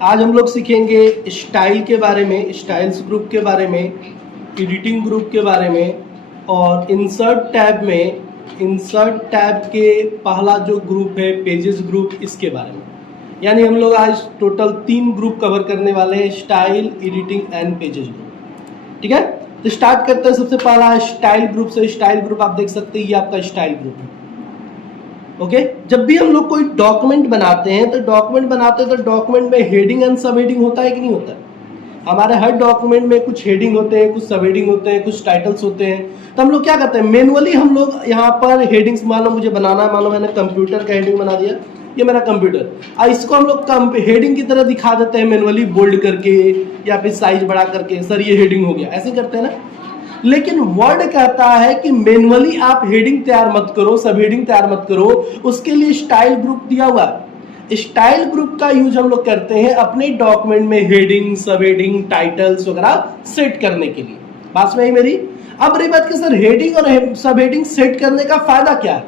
आज हम लोग सीखेंगे स्टाइल के बारे में, स्टाइल्स ग्रुप के बारे में, एडिटिंग ग्रुप के बारे में और इंसर्ट टैब में, इंसर्ट टैब के पहला जो ग्रुप है पेजेस ग्रुप, इसके बारे में। यानी हम लोग आज टोटल 3 ग्रुप कवर करने वाले हैं, style, editing and pages group. ठीक है, तो स्टार्ट करते हैं। सबसे पहला स्टाइल ग्रुप से। स्टाइल ग्रुप आप देख सकते हैं, ये आपका स्टाइल ग्रुप है। ओके, जब भी हम लोग कोई डॉक्यूमेंट बनाते हैं तो डॉक्यूमेंट में हेडिंग एंड सब हेडिंग होता है कि नहीं होता है? हमारे हर डॉक्यूमेंट में कुछ हेडिंग होते हैं, कुछ सब हेडिंग होते हैं, कुछ टाइटल्स होते हैं। तो हम लोग क्या करते हैं, मैनुअली हम लोग यहाँ पर हेडिंग्स, मान लो मुझे बनाना है, मान लो मैंने कंप्यूटर का हेडिंग बना दिया, ये मेरा कंप्यूटर, और इसको हम लोग हेडिंग की तरह दिखा देते हैं मैनुअली, बोल्ड करके या फिर साइज बढ़ा करके, सर ये हेडिंग हो गया, ऐसे करते हैं ना। लेकिन वर्ड कहता है कि मैनुअली आप हेडिंग तैयार मत करो, सब हेडिंग तैयार मत करो, उसके लिए स्टाइल ग्रुप दिया हुआ है। स्टाइल ग्रुप का यूज हम लोग करते हैं अपने डॉक्यूमेंट में हेडिंग, सब हेडिंग, टाइटल्स वगैरह सेट करने के लिए। बात में ही मेरी। अब रही बात कि सर हेडिंग और सब हेडिंग सेट करने का फायदा क्या है?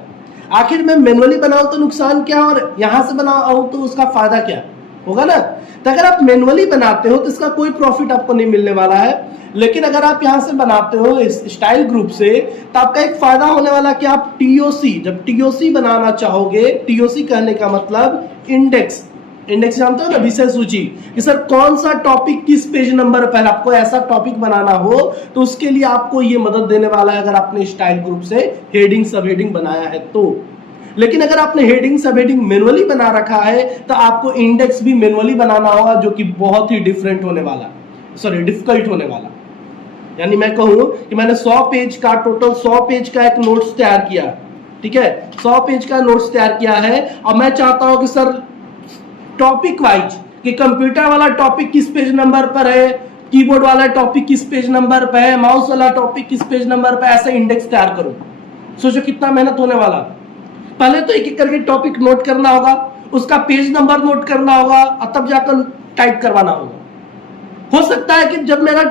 आखिर मैं मैनुअली बनाऊं तो नुकसान क्या, और यहां से बनाऊं तो उसका फायदा क्या होगा ना। तो अगर आप मैनुअली बनाते हो तो इसका कोई प्रॉफिट आपको नहीं मिलने वाला है। लेकिन अगर आप यहां से बनाते हो इस स्टाइल ग्रुप से, तो आपका एक फायदा होने वाला कि आप टीओसी, जब टीओसी बनाना चाहोगे, टीओसी कहने का मतलब इंडेक्स, इंडेक्स जानते हो ना, विषय सूची, कि सर कौन सा टॉपिक किस पेज नंबर पर, आपको ऐसा टॉपिक बनाना हो तो उसके लिए आपको ये मदद देने वाला है, अगर आपने स्टाइल ग्रुप से हेडिंग सब हेडिंग बनाया है तो। लेकिन अगर आपने हेडिंग सब हेडिंग मैनुअली बना रखा है तो आपको इंडेक्स भी मैनुअली बनाना होगा, जो कि बहुत ही डिफरेंट होने वाला, सॉरी डिफिकल्ट होने वाला। यानी मैं कहूं कि मैंने 100 पेज का, टोटल 100 पेज का एक नोट्स तैयार किया, ठीक है, 100 पेज का नोट्स तैयार किया है, और मैं चाहता हूं कि सर टॉपिक वाइज, कि कंप्यूटर वाला टॉपिक किस पेज नंबर पर है, कीबोर्ड वाला टॉपिक किस पेज नंबर पर है, माउस वाला टॉपिक किस पेज नंबर पर, ऐसे इंडेक्स तैयार करो। सोचो कितना मेहनत होने वाला। पहले तो एक एक करके टॉपिक नोट करना होगा, उसका पेज नंबर नोट करना होगा, और तब जाकर टाइप करवाना होगा। हो सकता है कि जब मेरा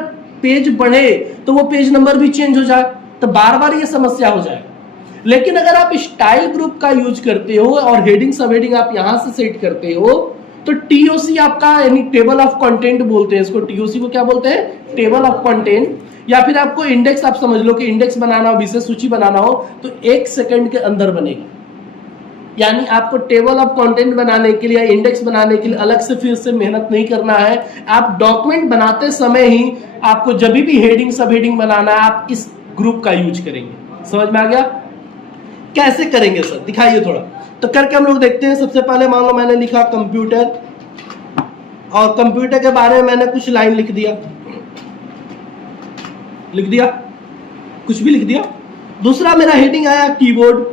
पेज बढ़े तो वो पेज नंबर भी चेंज हो जाए, तो बार बार ये समस्या हो जाए। लेकिन अगर आप स्टाइल ग्रुप का यूज करते हो और हेडिंग सब हेडिंग आप यहां से सेट करते हो, तो टीओसी आपका, यानी टेबल ऑफ कंटेंट बोलते हैं इसको, टीओसी को क्या बोलते हैं, टेबल ऑफ कंटेंट, या फिर आपको इंडेक्स, आप समझ लो कि इंडेक्स बनाना हो, विषय सूची बनाना हो, तो 1 सेकंड के अंदर बनेगा। यानी आपको टेबल ऑफ कंटेंट बनाने के लिए, इंडेक्स बनाने के लिए अलग से फिर से मेहनत नहीं करना है। आप डॉक्यूमेंट बनाते समय ही आपको जब भी हेडिंग सब हेडिंग बनाना है, आप इस ग्रुप का यूज करेंगे। समझ में आ गया? कैसे करेंगे सर, दिखाइए थोड़ा। तो करके हम लोग देखते हैं। सबसे पहले मान लो मैंने लिखा कंप्यूटर, और कंप्यूटर के बारे में मैंने कुछ लाइन लिख दिया, कुछ भी लिख दिया। दूसरा मेरा हेडिंग आया कीबोर्ड,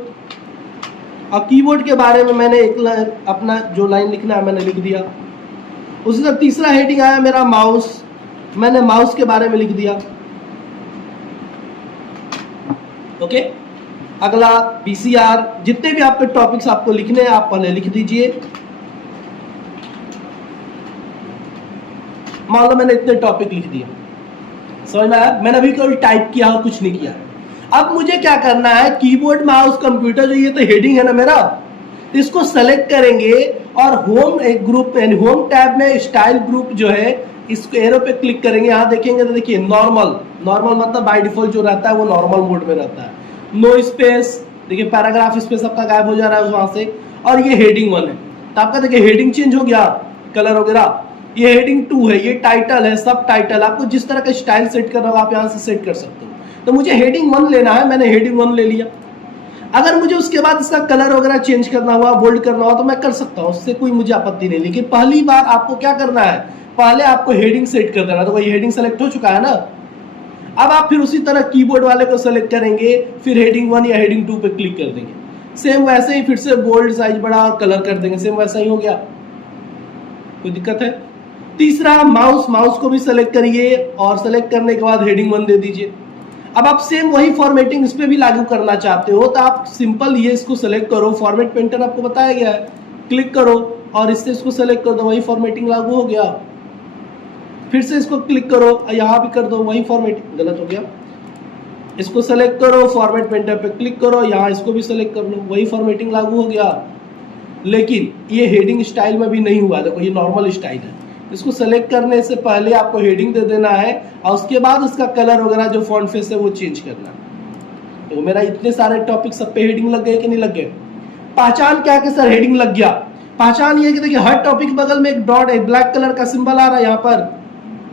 और कीबोर्ड के बारे में मैंने एक अपना जो लाइन लिखना है मैंने लिख दिया। उसी तरह तीसरा हेडिंग आया मेरा माउस, मैंने माउस के बारे में लिख दिया। ओके, अगला पीसीआर, जितने भी आपके टॉपिक्स आपको लिखने हैं आप पहले लिख दीजिए। मान लो मैंने इतने टॉपिक लिख दिया, समझ में आया? मैंने अभी केवल टाइप किया और कुछ नहीं किया। अब मुझे क्या करना है, कीबोर्ड, माउस, कंप्यूटर, जो ये तो हेडिंग है ना मेरा, तो इसको सेलेक्ट करेंगे और होम एक ग्रुप, यानी होम टैब में स्टाइल ग्रुप जो है, इसको एरो पे क्लिक करेंगे। यहाँ देखेंगे तो देखिए नॉर्मल, नॉर्मल मतलब बाय डिफॉल्ट जो रहता है वो नॉर्मल मोड में रहता है। नो स्पेस, देखिए पैराग्राफ स्पेस आपका गायब हो जा रहा है वहां से, और ये हेडिंग 1 है, तो आपका देखिए हेडिंग चेंज हो गया, कलर वगैरह। ये हेडिंग 2 है, ये टाइटल है, सब टाइटल। आपको जिस तरह का स्टाइल सेट करना होगा आप यहाँ से सेट कर सकते हो। तो मुझे हेडिंग 1 लेना है, मैंने हेडिंग 1 ले लिया। अगर मुझे उसके बाद इसका कलर वगैरह चेंज करना हुआ, बोल्ड करना हुआ, तो मैं कर सकता हूँ, उससे कोई मुझे आपत्ति नहीं। लेकिन पहली बार आपको क्या करना है, पहले आपको हेडिंग सेट कर देना। तो वही हेडिंग सेलेक्ट हो चुका है ना। अब आप फिर उसी तरह कीबोर्ड वाले को सेलेक्ट करेंगे, फिर हेडिंग 1 या हेडिंग 2 पे क्लिक कर देंगे। सेम वैसे ही फिर से बोल्ड, साइज बड़ा और कलर कर देंगे, सेम वैसा ही हो गया। कोई दिक्कत है? तीसरा माउस, माउस को भी सेलेक्ट करिए, और सेलेक्ट करने के बाद हेडिंग 1 दे दीजिए। अब आप सेम वही फॉर्मेटिंग इस पे भी लागू करना चाहते हो, तो आप सिंपल ये इसको सेलेक्ट करो, फॉर्मेट पेंटर आपको बताया गया है, क्लिक करो और इससे इसको सेलेक्ट कर दो, वही फॉर्मेटिंग लागू हो गया। फिर से इसको क्लिक करो, यहाँ भी कर दो, वही फॉर्मेटिंग, गलत हो गया, इसको सेलेक्ट करो, फॉर्मेट पेंटर पे क्लिक करो, यहाँ इसको भी सेलेक्ट कर लो, वही फॉर्मेटिंग लागू हो गया। लेकिन ये हेडिंग स्टाइल में भी नहीं हुआ, देखो ये नॉर्मल स्टाइल है। इसको सेलेक्ट करने से पहले आपको हेडिंग दे देना है और उसके बाद उसका कलर वगैरह जो फॉन्ट फेस है वो चेंज करना है। तो मेरा इतने सारे टॉपिक सब पे हेडिंग लग गए कि नहीं लग गए? पहचान क्या कि सर हेडिंग लग गया? पहचान ये कि देखिए हर टॉपिक बगल में एक डॉट है, ब्लैक कलर का सिंबल आ रहा है यहाँ पर,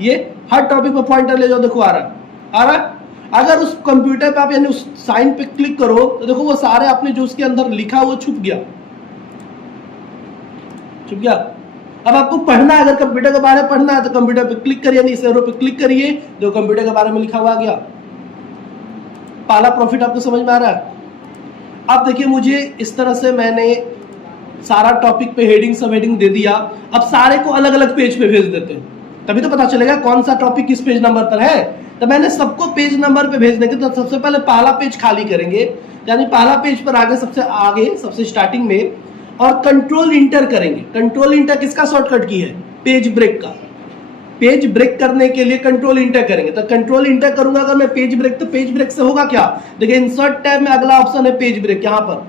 ये हर टॉपिक पर पॉइंटर ले जाओ, देखो आ रहा। अगर उस कंप्यूटर पे आप यानी उस साइन पे क्लिक करो तो देखो वो सारे आपने जो उसके अंदर लिखा वो छुप गया। अब आपको पढ़ना है, अगर कंप्यूटर के बारे में पढ़ना है तो कंप्यूटर पे क्लिक करिए, इस एरो पे क्लिक करिए, जो कंप्यूटर के बारे में लिखा हुआ आ गया। पहला प्रॉफिट आपको समझ में आ रहा है? अब देखिए मुझे इस तरह से मैंने सारा टॉपिक पे हेडिंग सब हेडिंग दे दिया। अब सारे को अलग अलग पेज पे भेज देते हैं, तभी तो पता चलेगा कौन सा टॉपिक किस पेज नंबर पर है। तो मैंने सबको पेज नंबर पे भेज देंगे, तो सबसे पहले पहला पेज खाली करेंगे, यानी पहला पेज पर आगे सबसे स्टार्टिंग में, और कंट्रोल इंटर करेंगे। कंट्रोल इंटर किसका शॉर्टकट की है? पेज ब्रेक का। पेज ब्रेक करने के लिए कंट्रोल इंटर करेंगे, तो कंट्रोल इंटर करूंगा अगर मैं पेज ब्रेक, तो पेज ब्रेक से होगा क्या? देखिए इंसर्ट टैब में अगला ऑप्शन है पेज ब्रेक यहाँ पर,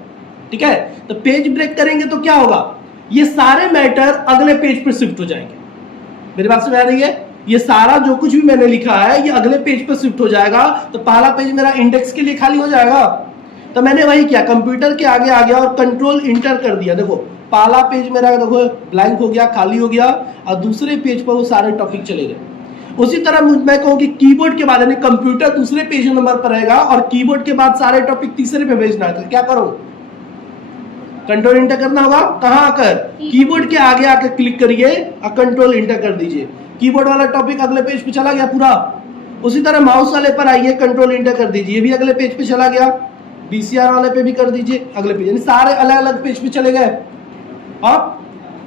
ठीक है। तो पेज ब्रेक करेंगे तो क्या होगा? ये सारे मैटर अगले पेज पर शिफ्ट हो जाएंगे। मेरी बात समझ आ रही है? ये सारा जो कुछ भी मैंने लिखा है ये अगले पेज पर शिफ्ट हो जाएगा, तो पहला पेज मेरा इंडेक्स के लिए खाली हो जाएगा। तो मैंने वही किया, कंप्यूटर के आगे आ गया और कंट्रोल इंटर कर दिया। देखो पहला पेज मेरा देखो ब्लैंक हो गया, खाली हो गया, और दूसरे पेज पर वो सारे टॉपिक चले गए। उसी तरह मैं कहूँ कि कीबोर्ड के बाद यानी कंप्यूटर दूसरे पेज नंबर पर रहेगा और कीबोर्ड के बाद सारे टॉपिक तीसरे पे भेजना है, तो क्या करो? कंट्रोल इंटर करना होगा। कहां आकर? कीबोर्ड के आगे आकर क्लिक करिए और कंट्रोल इंटर कर दीजिए। कीबोर्ड वाला टॉपिक अगले पेज पे चला गया पूरा। उसी तरह माउस वाले पर आइए, कंट्रोल इंटर कर दीजिए, ये भी अगले पेज पे चला गया। बीसीआर वाले पे भी कर दीजिए अगले पेज, यानी सारे अलग अलग पेज पे चले गए। अब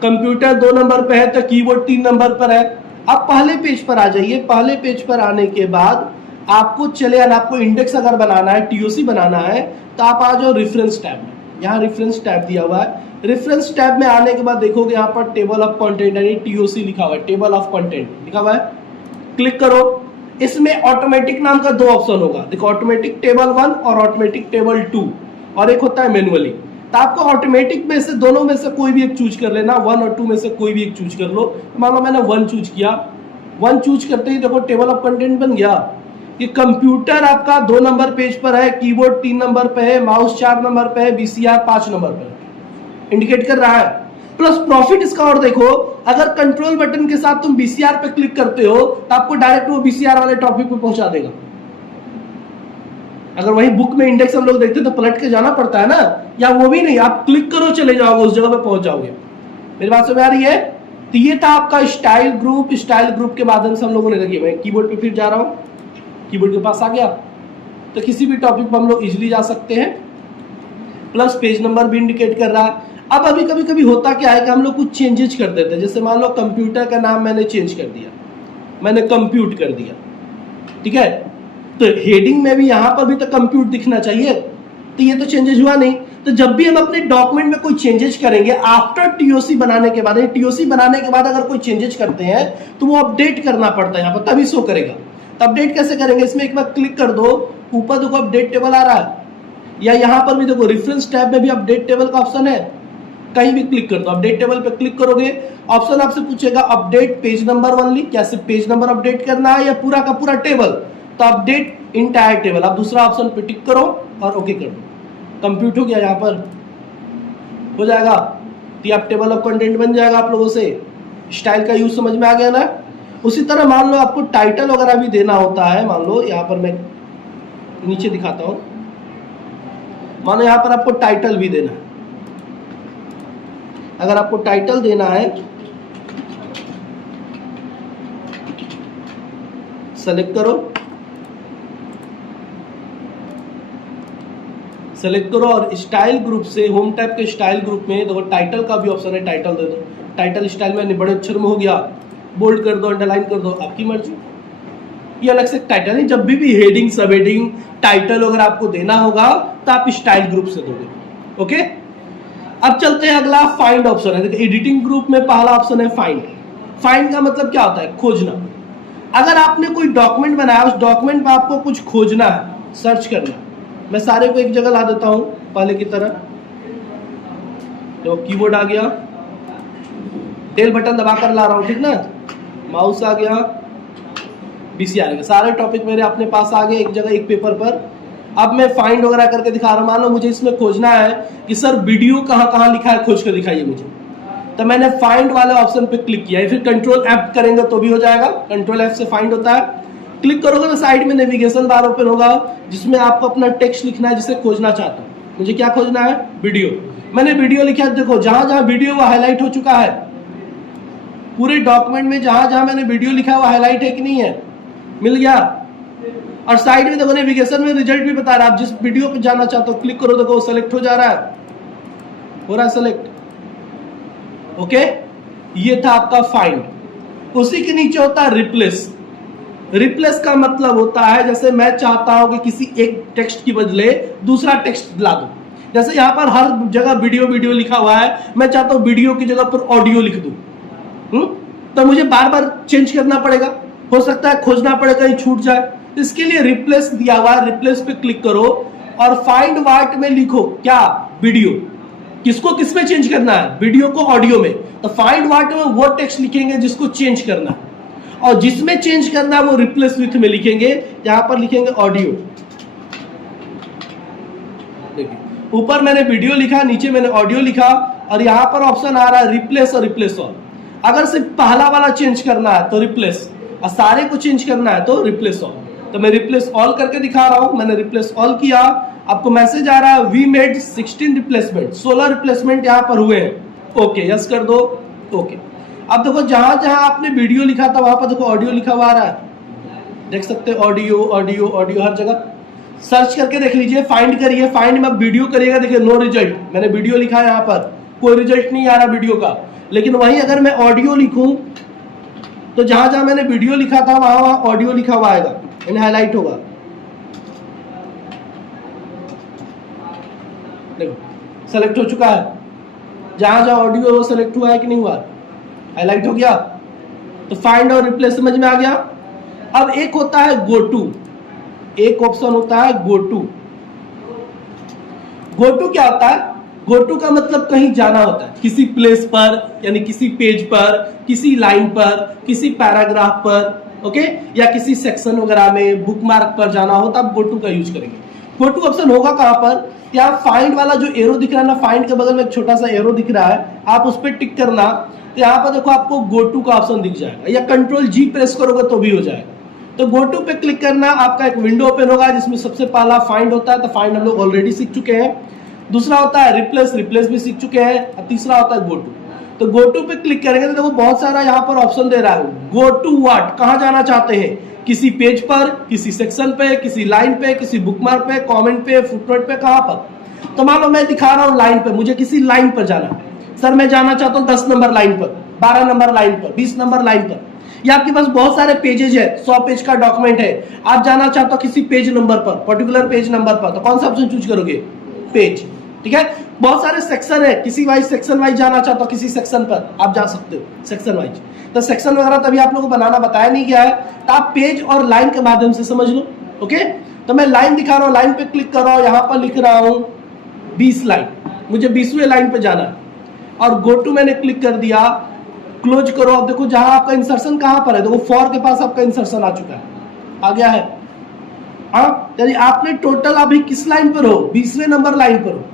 कंप्यूटर 2 नंबर पे है तो कीबोर्ड 3 नंबर पर है। अब पहले पेज पर आ जाइए। पहले पेज पर आने के बाद आपको चले आना, आपको इंडेक्स अगर बनाना है, टीओसी बनाना है, तो आप आ जाओ रेफरेंस टैब में। यहाँ रेफरेंस टैब दिया हुआ है। रेफरेंस टैब में आने के बाद देखोगे यहाँ पर टेबल ऑफ कंटेंट यानी टीओसी लिखा हुआ है, टेबल ऑफ कंटेंट लिखा हुआ है। क्लिक करो। इसमें ऑटोमेटिक नाम का 2 ऑप्शन होगा, देखो ऑटोमेटिक टेबल 1 और ऑटोमेटिक टेबल 2, और एक होता है मैनुअली। तो आपको ऑटोमेटिक में से दोनों में से कोई भी एक चूज कर लेना, 1 और 2 में से कोई भी एक चूज कर लो। तो मान लो मैंने 1 चूज किया, 1 चूज करते ही देखो टेबल ऑफ कंटेंट बन गया। कि कंप्यूटर आपका 2 नंबर पेज पर है, कीबोर्ड 3 नंबर पे है, माउस 4 नंबर पे है, बीसीआर 5 नंबर पे इंडिकेट कर रहा है। प्लस प्रॉफिट इसका और देखो, अगर कंट्रोल बटन के साथ तुम बीसीआर पे क्लिक करते हो तो आपको डायरेक्ट वो बीसीआर वाले टॉपिक पे पहुंचा देगा। अगर वही बुक में इंडेक्स हम लोग देखते तो पलट के जाना पड़ता है ना, या वो भी नहीं, आप क्लिक करो चले जाओगे उस जगह पे पहुंच जाओगे। मेरी बात समझ आ रही है? तो ये था आपका स्टाइल ग्रुप। स्टाइल ग्रुप के माध्यम से हम लोगों ने, देखिए मैं कीबोर्ड पे फिर जा रहा हूं, कीबोर्ड के पास आ गया, तो किसी भी टॉपिक पर हम लोग इजीली जा सकते हैं। प्लस पेज नंबर भी इंडिकेट कर रहा है। अब अभी कभी कभी होता क्या है कि हम लोग कुछ चेंजेस कर देते हैं, जैसे मान लो कंप्यूटर का नाम मैंने चेंज कर दिया, मैंने कंप्यूट कर दिया, ठीक है। तो हेडिंग में भी यहां पर भी तो कंप्यूट दिखना चाहिए, तो ये तो चेंजेस हुआ नहीं। तो जब भी हम अपने डॉक्यूमेंट में कोई चेंजेस करेंगे आफ्टर टीओसी बनाने के बाद, टीओसी बनाने के बाद अगर कोई चेंजेस करते हैं तो वो अपडेट करना पड़ता है यहाँ पर, तभी शो करेगा। तो अपडेट कैसे करेंगे? इसमें एक बार क्लिक कर दो, ऊपर देखो अपडेट टेबल आ रहा है, या यहाँ पर भी देखो रेफरेंस टैब में भी अपडेट टेबल का ऑप्शन है, कहीं भी क्लिक कर दो। अपडेट टेबल पे क्लिक करोगे, ऑप्शन आपसे पूछेगा अपडेट पेज नंबर ओनली, क्या सिर्फ पेज नंबर अपडेट करना है या पूरा का पूरा टेबल? तो अपडेट इंटायर टेबल, आप दूसरा ऑप्शन पे टिक करो और ओके कर दो। कंप्यूट हो गया, यहाँ पर हो जाएगा, तो आप टेबल ऑफ कंटेंट बन जाएगा आप लोगों से। स्टाइल का यूज समझ में आ गया ना? उसी तरह मान लो आपको टाइटल वगैरह भी देना होता है। मान लो यहाँ पर मैं नीचे दिखाता हूं, मानो यहाँ पर आपको टाइटल भी देना है। अगर आपको टाइटल देना है, सेलेक्ट करो, सेलेक्ट करो और स्टाइल ग्रुप से होम टैब के स्टाइल ग्रुप में देखो टाइटल का भी ऑप्शन है, टाइटल दे दो। टाइटल स्टाइल में बड़े अक्षर में हो गया, बोल्ड कर दो, अंडरलाइन कर दो, आपकी मर्जी। ये अलग से टाइटल है, जब भी हेडिंग सब हेडिंग टाइटल अगर आपको देना होगा तो आप स्टाइल ग्रुप से दोगे। ओके, अब चलते हैं अगला फाइंड ऑप्शन है। देखिए एडिटिंग ग्रुप में पहला ऑप्शन है फाइंड। फाइंड का मतलब क्या होता है? खोजना। अगर आपने कोई डॉक्यूमेंट बनाया, उस डॉक्यूमेंट में आपको कुछ खोजना है, सर्च करना। मैं सारे को एक जगह ला देता हूं पहले की तरह। तो कीबोर्ड आ गया, टेल बटन दबाकर ला रहा हूं, ठीक ना। माउस आ गया, BC आ गया, सारे टॉपिक मेरे अपने पास आ गए एक जगह एक पेपर पर। अब मैं फाइंड वगैरह करके दिखा रहा हूँ। मान लो मुझे इसमें खोजना है कि सर वीडियो कहाँ कहाँ लिखा है, खोज कर दिखाइए मुझे। तो मैंने फाइंड वाले ऑप्शन पे क्लिक किया, फिर कंट्रोल F करेंगे तो भी हो जाएगा। कंट्रोल F से फाइंड होता है। क्लिक करोगे तो साइड में नेविगेशन बार ओपन होगा, जिसमें आपको अपना टेक्स्ट लिखना है जिसे खोजना चाहता हूँ। मुझे क्या खोजना है? वीडियो। मैंने वीडियो लिखा, देखो जहां जहां वीडियो वो हाईलाइट हो चुका है। पूरे डॉक्यूमेंट में जहां जहां मैंने वीडियो लिखा है वो हाईलाइट है कि नहीं है? मिल गया। और साइड में देखो नेविगेशन में रिजल्ट भी बता रहा है। आप जिस वीडियो पे जाना चाहते हो क्लिक करो, देखो सेलेक्ट हो जा रहा है, हो रहा है सेलेक्ट। ओके, ये था आपका फाइंड। उसी के नीचे होता है रिप्लेस। रिप्लेस का मतलब होता है जैसे मैं चाहता हूं कि किसी एक टेक्स्ट की बदले दूसरा टेक्स्ट ला दूं। जैसे यहां पर हर जगह वीडियो वीडियो लिखा हुआ है, मैं चाहता हूं वीडियो की जगह पर ऑडियो लिख दूं। तो मुझे बार बार चेंज करना पड़ेगा, हो सकता है खोजना पड़े कहीं छूट जाए। इसके लिए रिप्लेस दिया हुआ है। रिप्लेस पे क्लिक करो और फाइंड व्हाट में लिखो क्या? वीडियो। किसको किस में चेंज करना है? वीडियो को ऑडियो में। तो फाइंड व्हाट में वो टेक्स्ट लिखेंगे जिसको चेंज करना है, और जिसमें चेंज करना है वो रिप्लेस विथ में लिखेंगे। यहां पर लिखेंगे ऑडियो। देखिए ऊपर मैंने वीडियो लिखा, नीचे मैंने ऑडियो लिखा, और यहां पर ऑप्शन आ रहा है रिप्लेस और रिप्लेस ऑल। अगर सिर्फ पहला वाला चेंज करना है तो रिप्लेस, और सारे को चेंज करना है तो रिप्लेस ऑल। तो मैं रिप्लेस ऑल करके दिखा रहा हूं। मैंने रिप्लेस ऑल किया, आपको मैसेज आ रहा है वी मेड 16 रिप्लेसमेंट, 16 रिप्लेसमेंट यहां पर हुए हैं। ओके यस कर दो। ओके, अब देखो जहां जहां आपने वीडियो लिखा था वहां पर देखो ऑडियो लिखा हुआ आ रहा है, देख सकते हैं ऑडियो ऑडियो ऑडियो हर जगह। सर्च करके देख लीजिए, फाइंड करिए, फाइंड में वीडियो करिएगा, देखिए नो रिजल्ट। मैंने वीडियो लिखा है, यहाँ पर कोई रिजल्ट नहीं आ रहा वीडियो का। लेकिन वहीं अगर मैं ऑडियो लिखूं तो जहां जहां मैंने वीडियो लिखा था वहां वहां ऑडियो लिखा हुआ आएगा, यानी हाईलाइट होगा। देखो सेलेक्ट हो चुका है, जहां जहां ऑडियो हो सेलेक्ट हुआ है कि नहीं हुआ, हाईलाइट हो गया। तो फाइंड और रिप्लेस समझ में आ गया। अब एक होता है गो टू, एक ऑप्शन होता है गो टू। गो टू क्या होता है? गो टू का मतलब कहीं जाना होता है, किसी प्लेस पर, यानी किसी पेज पर, किसी लाइन पर, किसी पैराग्राफ पर, ओके, या किसी सेक्शन वगैरह में बुकमार्क पर जाना हो तो आप गो टू का यूज करेंगे। गो टू ऑप्शन होगा कहां पर? या फाइंड वाला जो एरो दिख रहा है ना, फाइंड के बगल में एक छोटा सा एरो दिख रहा है, आप उस पर टिक करना, तो यहाँ पर देखो आपको गो टू का ऑप्शन दिख जाएगा, या कंट्रोल G प्रेस करोगे तो भी हो जाएगा। तो गो टू पे क्लिक करना, आपका एक विंडो ओपन होगा जिसमें सबसे पहला फाइंड होता है। तो फाइंड हम लोग ऑलरेडी सीख चुके हैं। दूसरा होता है रिप्लेस, रिप्लेस भी सीख चुके हैं। और तीसरा होता है गो टू। तो गो टू पे क्लिक करेंगे तो देखो बहुत सारा यहाँ पर ऑप्शन दे रहा है। गो टू व्हाट, कहाँ जाना चाहते हैं? किसी पेज पर, किसी सेक्शन पे, किसी लाइन पे, किसी बुकमार्क पे, कमेंट पे, फुटनोट पे, कहाँ पर? तो मान लो मैं दिखा रहा हूँ लाइन पे, मुझे किसी लाइन पर जाना है। सर मैं जाना चाहता हूँ 10 नंबर लाइन पर, 12 नंबर लाइन पर, 20 नंबर लाइन पर, या आपके पास बहुत सारे पेजेज है, 100 पेज का डॉक्यूमेंट है, आप जाना चाहते हो किसी पेज नंबर पर, पर्टिकुलर पेज नंबर पर, तो कौन सा ऑप्शन चूज करोगे? पेज। ठीक है, बहुत सारे सेक्शन है, किसी वाइज सेक्शन वाइज जाना चाहते हो, किसी सेक्शन पर आप जा सकते हो, सेक्शन वाइज। तो सेक्शन वगैरह तभी आप लोगों को बनाना बताया नहीं गया है, तो आप पेज और लाइन के माध्यम से समझ लो। ओके, तो मैं लाइन दिखा रहा हूँ, लाइन पे क्लिक कर रहा हूँ, यहाँ पर लिख रहा हूँ 20 लाइन, मुझे 20वें लाइन पे जाना है, और गो टू मैंने क्लिक कर दिया। क्लोज करो। अब देखो जहां आपका इंसर्शन कहां पर है, देखो फॉर के पास आपका इंसर्शन आ चुका है, आ गया है। यानी आपने टोटल अभी किस लाइन पर हो? 20वें नंबर लाइन पर हो।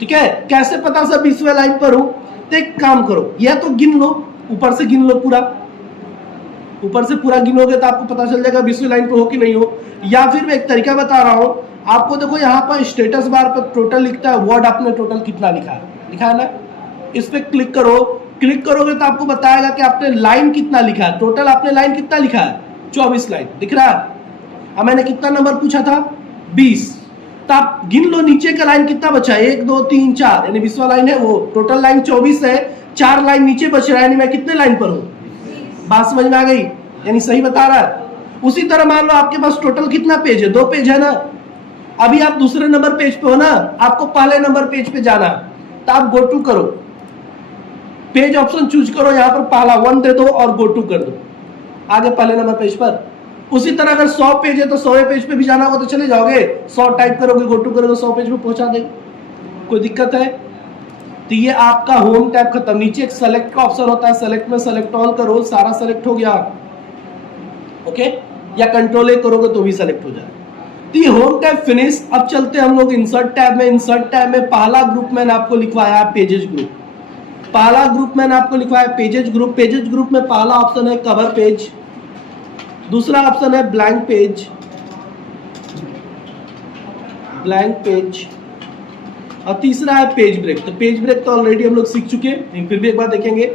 ठीक है, कैसे पता सर 20वें लाइन पर हो? तो एक काम करो, या तो गिन लो, ऊपर से गिन लो, पूरा ऊपर से पूरा गिनोगे तो आपको पता चल जाएगा 20वें लाइन पर हो कि नहीं हो। या फिर मैं एक तरीका बता रहा हूं आपको, देखो यहाँ पर स्टेटस बार पर टोटल लिखता है, वर्ड आपने टोटल कितना लिखा है ना, इस पे क्लिक करो। क्लिक करोगे तो आपको बताएगा कि आपने लाइन कितना लिखा है, टोटल आपने लाइन कितना लिखा है, 24 लाइन दिख रहा है। अब मैंने कितना नंबर पूछा था? 20। तो आप गिन लो नीचे का लाइन कितना बचा है, 1 2 3 4, यानी 20वां लाइन है वो, टोटल लाइन 24 है, 4 लाइन नीचे बच रहा है, यानी मैं कितने लाइन पर हूँ? बात समझ में आ गई? यानी सही बता रहा है। उसी तरह मान लो आपके पास टोटल कितना पेज है? 2 पेज है ना। अभी आप दूसरे नंबर पेज पे हो ना, आपको पहले नंबर पेज पे जाना, तो आप गो टू करो, पेज ऑप्शन चूज करो, यहां पर पहला 1 दे दो और गो टू कर दो, आगे पहले नंबर पेज पर। उसी तरह अगर 100 पेज है तो 100वें पेज पे भी जाना होगा तो चले जाओगे, 100 टाइप करोगे, गो टू करोगे, 100 पेज पे पहुंचा देगा। कोई दिक्कत है? तो ये आपका होम टैब खत्म। नीचे एक सेलेक्ट का ऑप्शन होता है, सेलेक्ट में सेलेक्ट ऑल करो, सारा सेलेक्ट हो गया, ओके, या कंट्रोल ए करोगे तो भी सेलेक्ट हो जाए। तो ये होम टैब फिनिश। अब चलते हैं हम लोग इंसर्ट टैब में। इंसर्ट टैब में पहला ग्रुप मैंने आपको लिखवाया है पेजेस ग्रुप। पहला ग्रुप मैंने आपको लिखवाया है पेजेस ग्रुप। पेजेस ग्रुप में पहला ऑप्शन है कवर पेज, दूसरा ऑप्शन है ब्लैंक पेज, ब्लैंक पेज, और तीसरा है पेज ब्रेक। तो पेज ब्रेक तो ऑलरेडी हम लोग सीख चुके हैं, फिर भी एक बार देखेंगे।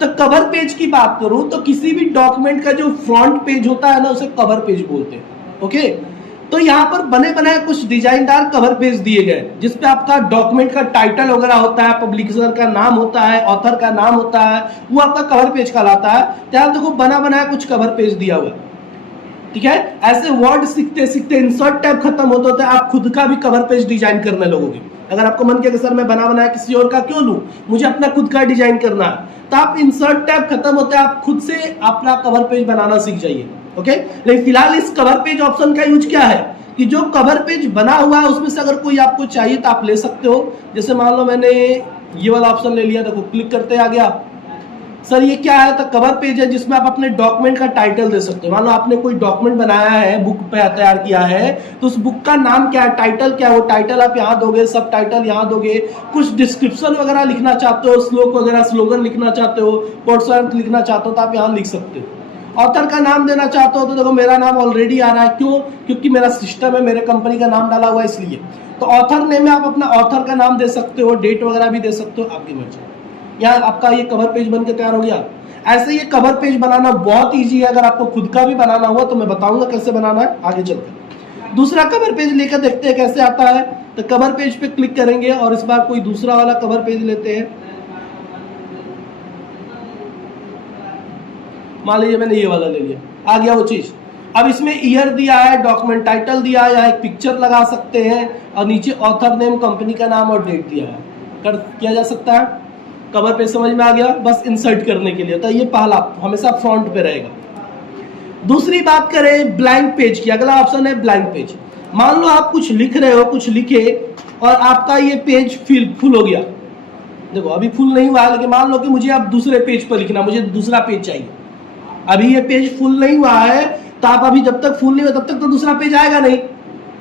तो कवर पेज की बात करूं तो किसी भी डॉक्यूमेंट का जो फ्रंट पेज होता है ना, उसे कवर पेज बोलते हैं, ओके। तो यहाँ पर बने बनाए कुछ डिजाइनदार कवर पेज दिए गए, जिसपे आपका डॉक्यूमेंट का टाइटल वगैरह होता है, पब्लिशर का नाम होता है, ऑथर का नाम होता है, वो आपका कवर पेज कहलाता है। तो आप देखो बना बनाया कुछ कवर पेज दिया हुआ है, ठीक है। ऐसे वर्ड सीखते सीखते इंसर्ट टैब खत्म होता होता है, आप खुद का भी कवर पेज डिजाइन करने लगोगे। अगर आपको मन किया कि सर मैं बना बनाया किसी और का क्यों लूं, मुझे अपना खुद का डिजाइन करना है, तो आप इंसर्ट टैब खत्म होता है, आप खुद से अपना कवर पेज बनाना सीख जाइए, ओके। लेकिन फिलहाल इस कवर पेज ऑप्शन का यूज क्या है कि जो कवर पेज बना हुआ है उसमें से अगर कोई आपको चाहिए तो आप ले सकते हो। जैसे मान लो मैंने ये वाला ऑप्शन ले लिया, देखो क्लिक करते आ गया। सर ये क्या है, तो कवर पेज है जिसमें आप अपने डॉक्यूमेंट का टाइटल दे सकते हो। मान लो आपने कोई डॉक्यूमेंट बनाया है, बुक पे तैयार किया है, तो उस बुक का नाम क्या है, टाइटल क्या है, वो टाइटल आप यहाँ दोगे, सब टाइटल यहाँ दोगे। कुछ डिस्क्रिप्शन वगैरह लिखना चाहते हो, श्लोक वगैरह स्लोगन लिखना चाहते हो, पॉइंट्स लिखना चाहते हो, तो आप यहाँ लिख सकते हो। ऑथर का नाम देना चाहते हो तो देखो मेरा नाम ऑलरेडी आ रहा है, क्यों, क्योंकि मेरा सिस्टम है, मेरे कंपनी का नाम डाला हुआ है इसलिए। तो ऑथर नेम में आप अपना ऑथर का नाम दे सकते हो, डेट वगैरह भी दे सकते हो, आपकी मर्जी। यहाँ आपका ये कवर पेज बनकर तैयार हो गया। ऐसे ये कवर पेज बनाना बहुत इजी है। अगर आपको खुद का भी बनाना हुआ तो मैं बताऊंगा कैसे बनाना है आगे चलकर। दूसरा कवर पेज लेकर देखते हैं कैसे आता है। तो कवर पेज पे क्लिक करेंगे और इस बार कोई दूसरा वाला कवर पेज लेते हैं। मान लीजिए मैंने ये वाला ले लिया, आ गया वो चीज। अब इसमें ईयर दिया है, डॉक्यूमेंट टाइटल दिया है, एक पिक्चर लगा सकते हैं, और नीचे ऑथर नेम, कंपनी का नाम और डेट दिया है, किया जा सकता है। कवर पेज समझ में आ गया, बस इंसर्ट करने के लिए। तो ये पहला हमेशा फ्रंट पे रहेगा। दूसरी बात करें ब्लैंक पेज की, अगला ऑप्शन है ब्लैंक पेज। मान लो आप कुछ लिख रहे हो, कुछ लिखे और आपका ये पेज फुल हो गया। देखो अभी फुल नहीं हुआ, लेकिन मान लो कि मुझे अब दूसरे पेज पर लिखना, मुझे दूसरा पेज चाहिए। अभी ये पेज फुल नहीं हुआ है, तो आप अभी जब तक फुल नहीं हुआ तब तक तो दूसरा पेज आएगा नहीं।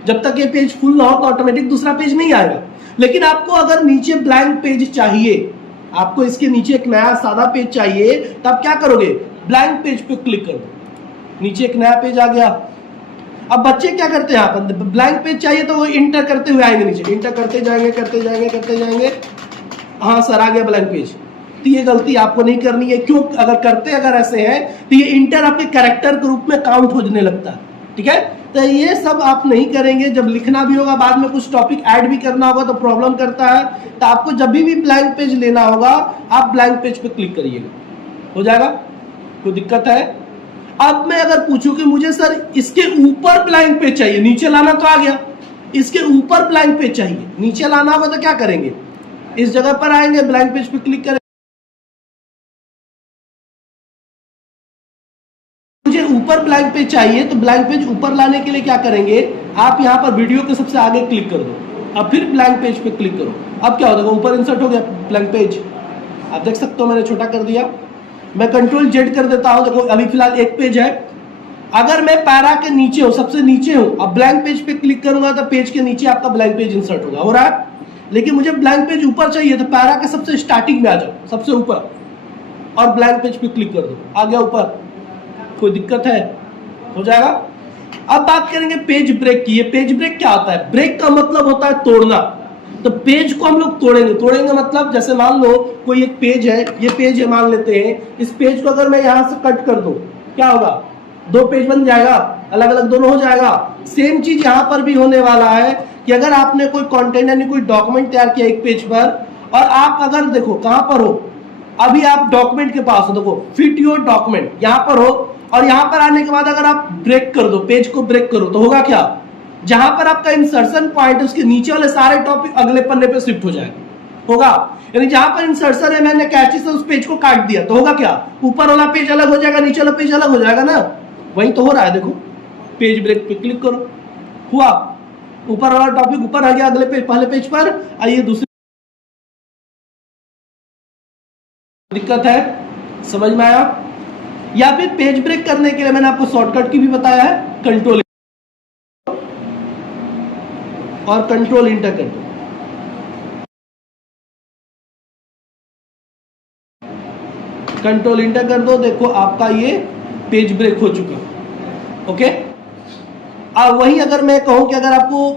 जब तक ये पेज फुल ना हो तो ऑटोमेटिक दूसरा पेज नहीं आएगा। लेकिन आपको अगर नीचे ब्लैंक पेज चाहिए, आपको इसके नीचे एक नया सादा पेज चाहिए, तो आप क्या करोगे, ब्लैंक पेज पे क्लिक कर दो, नीचे एक नया पेज आ गया। अब बच्चे क्या करते हैं, यहाँ पर ब्लैंक पेज चाहिए तो वो इंटर करते हुए आएंगे, नीचे इंटर करते जाएंगे करते जाएंगे करते जाएंगे, हाँ सर आ गया ब्लैंक पेज। तो ये गलती आपको नहीं करनी है। क्यों, अगर ऐसे हैं तो ये इंटर आपके कैरेक्टर के रूप में काउंट होने लगता है, ठीक है। तो ये सब आप नहीं करेंगे। जब लिखना भी होगा, बाद में कुछ टॉपिक ऐड भी करना होगा तो प्रॉब्लम करता है। तो आपको जब भी ब्लैंक पेज लेना होगा, आप ब्लैंक पेज पे क्लिक करिएगा, हो जाएगा। कोई दिक्कत है? अब मैं अगर पूछूं कि मुझे सर इसके ऊपर ब्लैंक पेज चाहिए, नीचे लाना तो आ गया, इसके ऊपर ब्लैंक पेज चाहिए, नीचे लाना होगा तो क्या करेंगे, इस जगह पर आएंगे, ब्लैंक पेज पे क्लिक करेंगे। मुझे ऊपर ब्लैंक पेज चाहिए, तो ब्लैंक पेज ऊपर लाने के लिए क्या करेंगे, आप यहाँ पर वीडियो के सबसे आगे क्लिक कर दो, अब फिर ब्लैंक पेज पे क्लिक करो। अब क्या होगा, ऊपर इंसर्ट हो गया ब्लैंक पेज। आप देख सकते हो मैंने छोटा कर दिया। मैं कंट्रोल जेड कर देता हूँ। देखो अभी फिलहाल एक पेज है। अगर मैं पैरा के नीचे हूँ, सबसे नीचे हूँ, अब ब्लैंक पेज पे क्लिक करूंगा तो पेज के नीचे आपका ब्लैंक पेज इंसर्ट होगा, हो रहा है। लेकिन मुझे ब्लैंक पेज ऊपर चाहिए, तो पैरा के सबसे स्टार्टिंग में आ जाओ, सबसे ऊपर, और ब्लैंक पेज पे क्लिक कर दो, आ गया ऊपर। कोई दिक्कत है, हो जाएगा। अब बात करेंगे पेज ब्रेक की। ये पेज ब्रेक क्या होता है, ब्रेक का मतलब होता है तोड़ना। तो पेज को हम लोग तोड़ेंगे मतलब जैसे मान लो कोई एक पेज है, ये पेज है मान लेते हैं, इस पेज को अगर मैं यहां से कट कर दूं, क्या होगा, दो पेज बन जाएगा, अलग अलग दोनों हो जाएगा। सेम चीज यहां पर भी होने वाला है कि अगर आपने कोई कंटेंट यानी कोई डॉक्यूमेंट तैयार किया एक पेज पर, और आप अगर देखो कहां पर हो, अभी आप डॉक्यूमेंट के पास हो, देखो फिट योर डॉक्यूमेंट यहां पर हो, और यहां पर आने के बाद अगर आप ब्रेक कर दो, पेज को ब्रेक करो, तो होगा क्या, जहां पर आपका इंसर्शन पॉइंट, उसके नीचे वाले सारे टॉपिक अगले पन्ने पे शिफ्ट हो जाएगा, होगा। यानी जहां पर इंसर्शन है, मैंने कैंची से उस पेज को काट दिया, तो होगा क्या, ऊपर वाला पेज अलग हो जाएगा, नीचे वाला पेज अलग हो जाएगा ना। वही तो हो रहा है, देखो पेज ब्रेक पे क्लिक करो, हुआ, ऊपर वाला टॉपिक ऊपर आ गया, अगले पेज, पहले पेज पर आइए दूसरे दिक्कत है? समझ में आया? या फिर पेज ब्रेक करने के लिए मैंने आपको शॉर्टकट की भी बताया है, कंट्रोल और कंट्रोल इंटर कर दो। कंट्रोल इंटर कर दो, देखो आपका ये पेज ब्रेक हो चुका। ओके, अब वही अगर मैं कहूं कि अगर आपको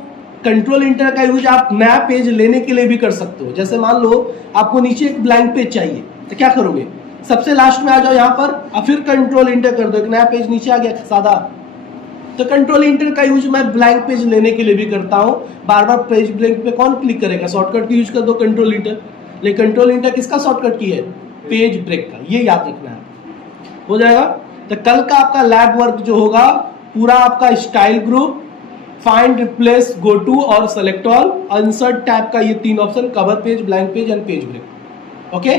कंट्रोल इंटर का यूज आप नया पेज लेने के लिए भी कर सकते हो। जैसे मान लो आपको नीचे एक ब्लैंक पेज चाहिए, तो क्या करोगे, सबसे लास्ट में आ जाओ यहां पर और फिर कंट्रोल इंटर कर दो, एक नया पेज नीचे आ गया सादा। तो कंट्रोल इंटर का यूज मैं ब्लैंक पेज लेने के लिए भी करता हूं। बार बार पेज ब्लैंक पे कौन क्लिक करेगा, शॉर्टकट की यूज कर दो कंट्रोल इंटर। लेकिन कंट्रोल इंटर किसका शॉर्टकट की है, पेज ब्रेक का, ये याद रखना है। हो जाएगा। तो कल का आपका लैब वर्क जो होगा पूरा आपका style group, find, replace, go to और सेलेक्ट ऑल, इंसर्ट टैब का ये 3 option, cover page, blank page and page break. Okay,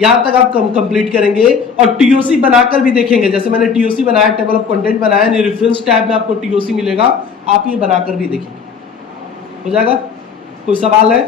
यहां तक आप कंप्लीट करेंगे और टीओसी बनाकर भी देखेंगे। जैसे मैंने टीओसी बनाया, टेबल ऑफ कंटेंट बनाया, रेफरेंस टैब में आपको टीओसी मिलेगा, आप ये बनाकर भी देखेंगे। हो जाएगा? कोई सवाल है?